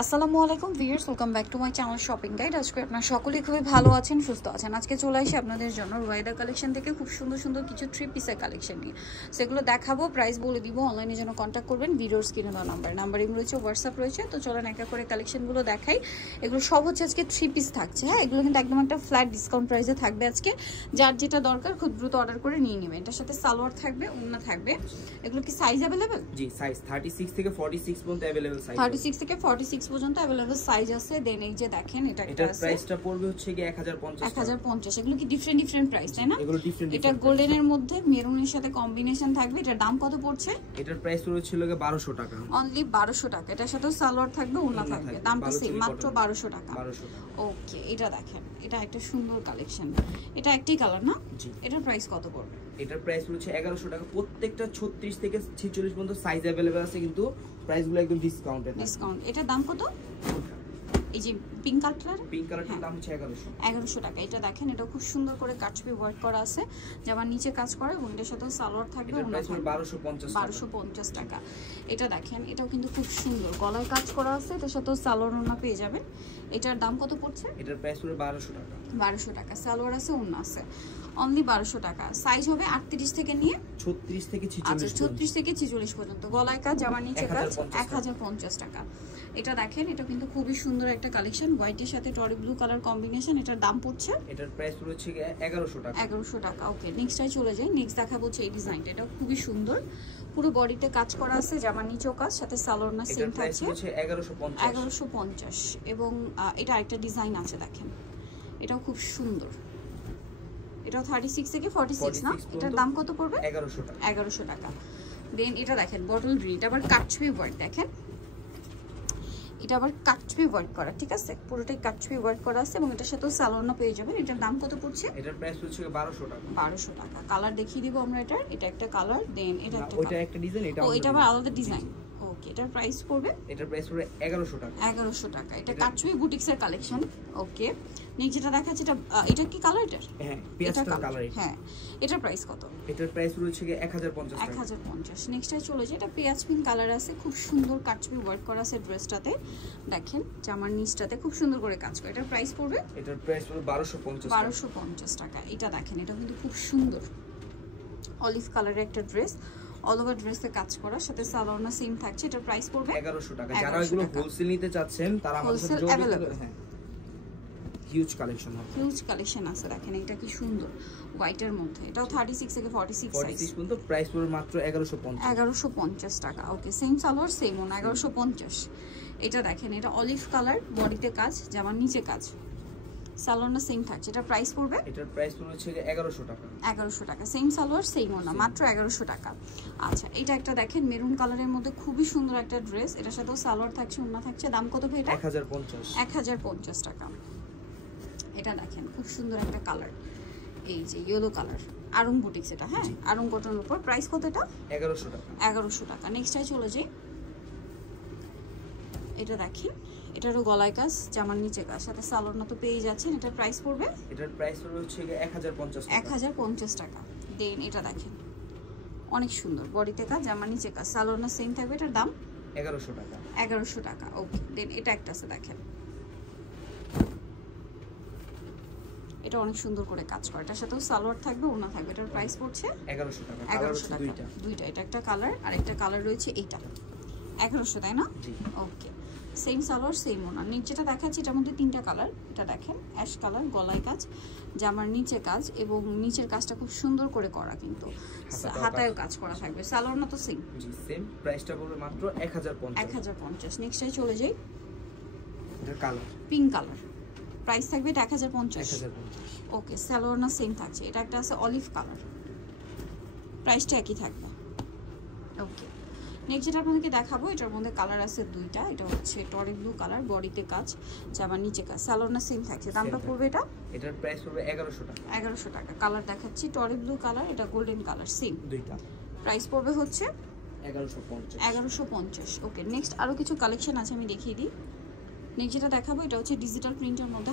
আসসালামু আলাইকুম viewers, welcome back to my channel shopping guide. আজকে আপনারা সকলেই খুবই ভালো আছেন, সুস্থ আছেন। আজকে চলে আসি আপনাদের জন্য রুয়াইদা কালেকশন থেকে খুব সুন্দর সুন্দর কিছু 3 পিসের কালেকশন নিয়ে। সেগুলো দেখাবো, প্রাইস বলে দিব। অনলাইনে জন্য কন্ট্যাক্ট করবেন ভিডিওর স্ক্রিনে দেওয়া নাম্বারিং রয়েছে, হোয়াটসঅ্যাপ রয়েছে। তো চলেন একা করে কালেকশনগুলো দেখাই। এগুলো সব হচ্ছে আজকে 3 পিস থাকছে। হ্যাঁ, এগুলো কিন্তু একদম একটা ফ্ল্যাট ডিসকাউন্ট প্রাইসে থাকবে আজকে। যার যেটা দরকার খুব দ্রুত অর্ডার করে নিয়ে নেবেন। এটার সাথে সালোয়ার থাকবে, ওড়না থাকবে। এগুলো কি সাইজ अवेलेबल? জি, সাইজ 36 থেকে 46 পর্যন্ত अवेलेबल সাইজ। 36 থেকে 46 পর্যন্ত अवेलेबल সাইজ আছে। দেন এই যে দেখেন, এটা একটা আছে, প্রাইসটা পড়বে হচ্ছে কি 1050 1050। এগুলো কি ডিফারেন্ট প্রাইস, তাই না? এগুলো ডিফারেন্ট। এটা গোল্ডেনের মধ্যে মেরুনের সাথে কম্বিনেশন থাকবে। এটার দাম কত পড়ছে? এটার প্রাইস ছিল 1200 টাকা, অনলি 1200 টাকা। এটার সাথে সালোয়ার থাকবে, ওড়না থাকবে। দামটা সেম, মাত্র 1200 টাকা। 1200 টাকা। ওকে, এটা দেখেন, এটা একটা সুন্দর কালেকশন। এটা একটি কালার না? জি। এটার প্রাইস কত পড়বে? এটার প্রাইস হচ্ছে 1100 টাকা। প্রত্যেকটা 36 থেকে 46 পর্যন্ত সাইজ अवेलेबल আছে, কিন্তু প্রাইসগুলো একদম ডিসকাউন্টেড। ডিসকাউন্ট। এটার দাম কত? এই যে পিঙ্ক কালারটার দাম হচ্ছে 1100 টাকা। এটা দেখেন, এটা খুব সুন্দর করে কাটছবি ওয়ার্ক করা আছে, যেমন নিচে কাজ করা, এবং এটার সাথে সালোয়ার থাকবে। এটার প্রাইস 1250 টাকা। এটা দেখেন, এটাও কিন্তু খুব সুন্দর গলায় কাজ করা আছে, এটার সাথে সালোয়ার ওড়না পেয়ে যাবেন। এটার দাম কত পড়ছে? এটার প্রাইস 1200 টাকা। 1200 টাকা। সালোয়ার আছে, ওড়না আছে, অনলি 1200 টাকা। সাইজ হবে 38 থেকে নিয়ে 36 থেকে 46। আচ্ছা, 36 থেকে 46 পর্যন্ত। গলায় কাজ, জামার নিচে কাজ, 1050 টাকা। এটা দেখেন, এটা কিন্তু খুবই সুন্দর একটা কালেকশন, হোয়াইটের সাথে টরি ব্লু কালার কম্বিনেশন। এটার দাম পড়ছে, এটার প্রাইস হচ্ছে 1100 টাকা। 1100 টাকা। ওকে, নেক্সটটাই চলে যাই। নেক্সট দেখাবো হচ্ছে এই ডিজাইনটা। এটা খুবই সুন্দর, পুরো বডিতে কাজ করা আছে, জামার নিচেও কাজ, সাথে সালোয়ার না সেম থাকছে। 1150। এবং এটা আরেকটা ডিজাইন আছে, দেখেন, এটাও খুব সুন্দর। এটাও 36 থেকে 46 না? এটার দাম কত পড়বে? 1100 টাকা। 1100 টাকা। দেন এটা দেখেন, বটল গ্রিন। এটা আবার কাটছবি ওয়ার্ক, দেখেন, এটা আবার কাটছবি ওয়ার্ক করা, ঠিক আছে? পুরোটাই কাটছবি ওয়ার্ক করা আছে, এবং এটার সাথেও সালোয়ার পেয়ে যাবেন। এটার দাম কত পড়ছে? এটার প্রাইস হচ্ছে 1200 টাকা। 1200 টাকা। কালার দেখিয়ে দিব আমরা এটার। এটা একটা কালার, দেন এটা একটা, ওইটা একটা ডিজাইন, এটা এটা আবার আলাদা ডিজাইন। ওকে, এটার প্রাইস পড়বে? এটার প্রাইস পড়বে 1100 টাকা। 1100 টাকা। এটা কাটছবি বুটিক্সের কালেকশন। ওকে, নেক্সট যেটা দেখাচ্ছি, এটা কি কালার? হ্যাঁ, পেস্টাল কালার। হ্যাঁ, এটার প্রাইস কত? এটার প্রাইস হচ্ছে 1050 টাকা। 1050। নেক্সটে চলে যায়, এটা পেঁয়াজ পিঙ্ক কালার আছে, খুব সুন্দর কাটছবি ওয়ার্ক করা আছে ড্রেসটাতে। দেখেন, জামার নিচটাতে খুব সুন্দর করে কাজ করে। এটার প্রাইস পড়বে? এটার প্রাইস পড়বে 1250 টাকা। এটা দেখেন, এটা কিন্তু খুব সুন্দর অলিভ কালারের একটা ড্রেস, অল ওভার ড্রেসে কাজ করা, সাথে সালোয়ারনা সেম থাকছে। এটার প্রাইস পড়বে 1100 টাকা। যারা এগুলো হোলসেল নিতে চাচ্ছেন তারা আমাদের সাথে যোগাযোগ করুন। হ্যাঁ, হিউজ কালেকশন হবে, হিউজ কালেকশন আছে। দেখেন, এটা কি সুন্দর হোয়াইটের মধ্যে। এটাও 36 থেকে 46 সাইজ। 46 পর্যন্ত। প্রাইস পড়বে মাত্র 1150। 1150 টাকা। ওকে, সেম সালোয়ার সেম ওনা, 1150। এটা দেখেন, এটা অলিভ কালার, বডিতে কাজ, জামার নিচে কাজ, সালোয়ারটা সেম থাকছে। এটা প্রাইস পড়বে? এটার প্রাইস হচ্ছে 1100 টাকা। 1100 টাকা। সেম সালোয়ার সেম ওনা, মাত্র 1100 টাকা। আচ্ছা, এটা একটা দেখেন, মেরুন কালারের মধ্যে খুবই সুন্দর একটা ড্রেস। এটার সাথেও সালোয়ার থাকছে, ওনা থাকছে। দাম কত ভাই এটা? 1050। 1050 টাকা। এটা দেখেন, খুব সুন্দর একটা কালার, এই যে ইয়েলো কালার, আরং বুটিক্স। এটা হ্যাঁ, আরং কটনের উপর। প্রাইস কত এটা? 1100 টাকা। 1100 টাকা। নেক্সটটাই চলে যাই। এটা দেখেন, এটারও গলায় কাজ, জামার নিচে কাজ, সাথে সালোয়ার তো পেয়ে যাচ্ছেন। এটার প্রাইস পড়বে? এটার প্রাইস হচ্ছে 1050 টাকা। 1050 টাকা। দেন এটা দেখেন, অনেক সুন্দর, বডিতে কাজ, জামার নিচে কাজ, সালোয়ার না সেম থাকবে। এটার দাম 1100 টাকা। 1100 টাকা। ওকে, দেন এটা একটা আছে, দেখেন, এটা অনেক সুন্দর করে কাজ করে। এটার সাথেও সালোয়ার থাকবে, ওড়না থাকবে। এটার প্রাইস পড়ছে 1100 টাকা। 1100 টাকা। দুইটা, এটা একটা কালার আর একটা কালার রয়েছে এইটা। 1100, তাই না? জি। ওকে, সেম সালোয়ার সেম ওড়না। নিচেটা দেখাচ্ছি, এটার মধ্যে 3টা কালার। এটা দেখেন, অ্যাশ কালার, গলায় কাজ, জামার নিচে কাজ, এবং নিচের কাজটা খুব সুন্দর করে করা, কিন্তু হাতায়ও কাজ করা থাকবে। সালোয়ার না তো সেম? জি, সেম। প্রাইসটা পড়বে মাত্র 1050। 1050। নেক্সটটাই চলে যাই। এটা কালার পিঙ্ক কালার, প্রাইস থাকবে 1050। 1050। ওকে, সালোয়ার না সেম থাকছে। এটা একটা আছে অলিভ কালার, প্রাইসটা একই থাকবে। ওকে, নেক্সট যেটা আপনাদেরকে দেখাবো, এটার মধ্যে কালার আছে 2টা। এটা হচ্ছে টরি ব্লু কালার, বডিতে কাজ, জামার নিচে কাজ, সালোয়ার না সেম থাকছে। দামটা পড়বে এটা? এটার প্রাইস পড়বে 1100 টাকা। 1100 টাকা। কালার দেখাচ্ছি, টরি ব্লু কালার, এটা গোল্ডেন কালার, সেম দুইটা। প্রাইস পড়বে হচ্ছে 1150। 1150। ওকে, নেক্সট আরো কিছু কালেকশন আছে, আমি দেখিয়ে দিই। নেক্সট যেটা দেখাবো এটা হচ্ছে ডিজিটাল প্রিন্টের মধ্যে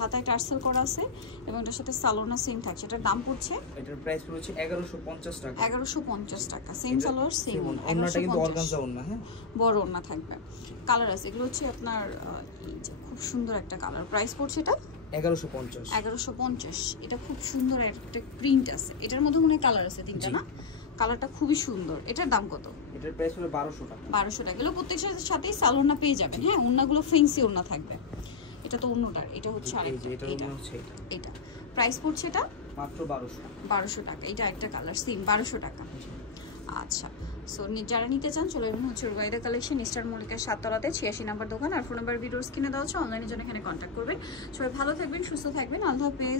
হাতায় টার্সেল করা আছে এবং এটার সাথে সালোয়ারটা সেম থাকছে। এটার দাম পড়ছে, এটার প্রাইস পড়ছে 1150 টাকা। 1150 টাকা। সেম সালোয়ার সেম ওন্না, ওন্নাটা কিন্তু অর্গানজা ওন্না, হ্যাঁ বড় ওন্না থাকবে। কালার আছে, এগুলো হচ্ছে আপনার এই যে খুব সুন্দর একটা কালার। প্রাইস পড়ছে এটা 1150। 1150। এটা খুব সুন্দর একটা প্রিন্ট আছে, এটার মধ্যে মনে হয় কালার আছে তিনটা না? কালারটা খুবই সুন্দর। এটার দাম কত? এটার প্রাইস হলো 1200 টাকা। 1200 টাকা। এগুলো প্রত্যেকটার সাথেই সালোয়ারটা পেয়ে যাবেন। হ্যাঁ, ওন্নাগুলো ফেন্সি ওন্না থাকবে। এটা তো অন্যটার, এটা হচ্ছে আরেকটা। এটা প্রাইস পড়ছে এটা মাত্র 1200 টাকা। 1200 টাকা। এটা একটা কালার সেম 1200 টাকা। আচ্ছা, সো যারা নিতে চান চলে যাবেন হচ্ছে রুবাইদা কালেকশন, স্টার মল্লিকার 7 তলাতে 86 নাম্বার দোকান। আর ফোন নাম্বার ভিডিওস কিনে দেওয়া হচ্ছে, অনলাইনের জন্য এখানে কন্ট্যাক্ট করবেন। সবাই ভালো থাকবেন, সুস্থ থাকবেন, আল্লাহ হাফেজ।